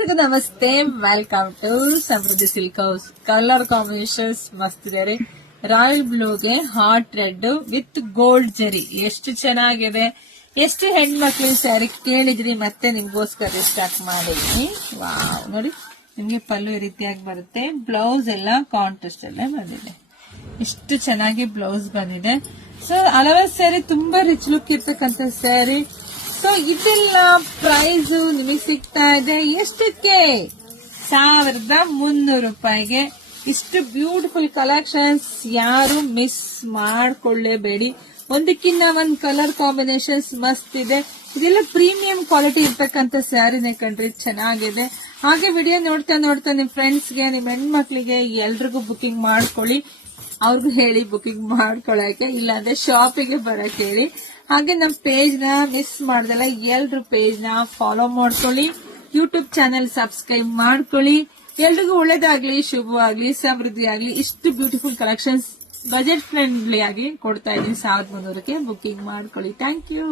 ಎಲ್ರಿಗೂ ನಮಸ್ತೆ. Welcome to Samruddhi silk house. Colour combinations ಮಸ್ತ್ ಇದೆ ರೀ. ರಾಯಲ್ ಬ್ಲೂಗೆ hot red with gold zari ಎಷ್ಟು ಚೆನ್ನಾಗಿದೆ. ಎಷ್ಟು ಹೆಣ್ಮಕ್ಳು ಸ್ಯಾರಿ ಕೇಳಿದ್ರಿ, ಮತ್ತೆ ನಿಮ್ಗೋಸ್ಕರ ಸ್ಟಾರ್ಟ್ ಮಾಡಿದ್ವಿ. ವಾವ್, ನೋಡಿ ನಿಮ್ಗೆ ಪಲ್ಲು ಈ ರೀತಿಯಾಗಿ ಬರುತ್ತೆ. ಬ್ಲೌಸ್ ಎಲ್ಲ ಕಾಂಟ್ರಾಸ್ಟ್ ಎಲ್ಲ ಬಂದಿದೆ. ಎಷ್ಟು ಚೆನ್ನಾಗಿ ಬ್ಲೌಸ್ ಬಂದಿದೆ. ಸೊ ಹಲವಾರು ಸ್ಯಾರಿ ತುಂಬಾ ರಿಚ್ ಲುಕ್ ಇರ್ತಕ್ಕಂಥ ಸ್ಯಾರಿ. ಸೊ ಇದೆಲ್ಲ ಪ್ರೈಸ್ ನಿಮಗೆ ಸಿಗ್ತಾ ಇದೆ ಎಷ್ಟಕ್ಕೆ? 1300 ರೂಪಾಯಿಗೆ. ಇಷ್ಟು ಬ್ಯೂಟಿಫುಲ್ ಕಲೆಕ್ಷನ್ಸ್ ಯಾರು ಮಿಸ್ ಮಾಡ್ಕೊಳ್ಳೇಬೇಡಿ. ಒಂದಕ್ಕಿಂತ ಒಂದ್ ಕಲರ್ ಕಾಂಬಿನೇಷನ್ಸ್ ಮಸ್ತ್ ಇದೆ. ಇದೆಲ್ಲ ಪ್ರೀಮಿಯಂ ಕ್ವಾಲಿಟಿ ಇರ್ತಕ್ಕಂಥ ಸ್ಯಾರಿನೇ ಕಣ್ರಿ, ಚೆನ್ನಾಗಿದೆ. ಹಾಗೆ ವಿಡಿಯೋ ನೋಡ್ತಾ ನಿಮ್ ಫ್ರೆಂಡ್ಸ್ಗೆ, ನಿಮ್ ಹೆಣ್ಮಕ್ಳಿಗೆ ಎಲ್ರಿಗೂ ಬುಕಿಂಗ್ ಮಾಡ್ಕೊಳ್ಳಿ. ಅವ್ರಿಗೂ ಹೇಳಿ ಬುಕಿಂಗ್ ಮಾಡ್ಕೊಳಕ್ಕೆ, ಇಲ್ಲಾಂದ್ರೆ ಶಾಪಿಗೆ ಬರಕ್ ಹೇಳಿ. ಹಾಗೆ ನಮ್ ಪೇಜ್ ನ ಮಿಸ್ ಮಾಡ್ದಲ್ಲ, ಎಲ್ರು ಪೇಜ್ ನ ಫಾಲೋ ಮಾಡ್ಕೊಳ್ಳಿ. ಯೂಟ್ಯೂಬ್ ಚಾನೆಲ್ ಸಬ್ಸ್ಕ್ರೈಬ್ ಮಾಡ್ಕೊಳ್ಳಿ. ಎಲ್ರಿಗೂ ಒಳ್ಳೇದಾಗ್ಲಿ, ಶುಭವಾಗ್ಲಿ, ಸಮೃದ್ಧಿ ಆಗ್ಲಿ. ಇಷ್ಟು ಬ್ಯೂಟಿಫುಲ್ ಕಲೆಕ್ಷನ್ಸ್ ಬಜೆಟ್ ಫ್ರೆಂಡ್ಲಿ ಆಗಿ ಕೊಡ್ತಾ ಇದೀನಿ. 1300ಕ್ಕೆ ಬುಕಿಂಗ್ ಮಾಡ್ಕೊಳ್ಳಿ. Thank you.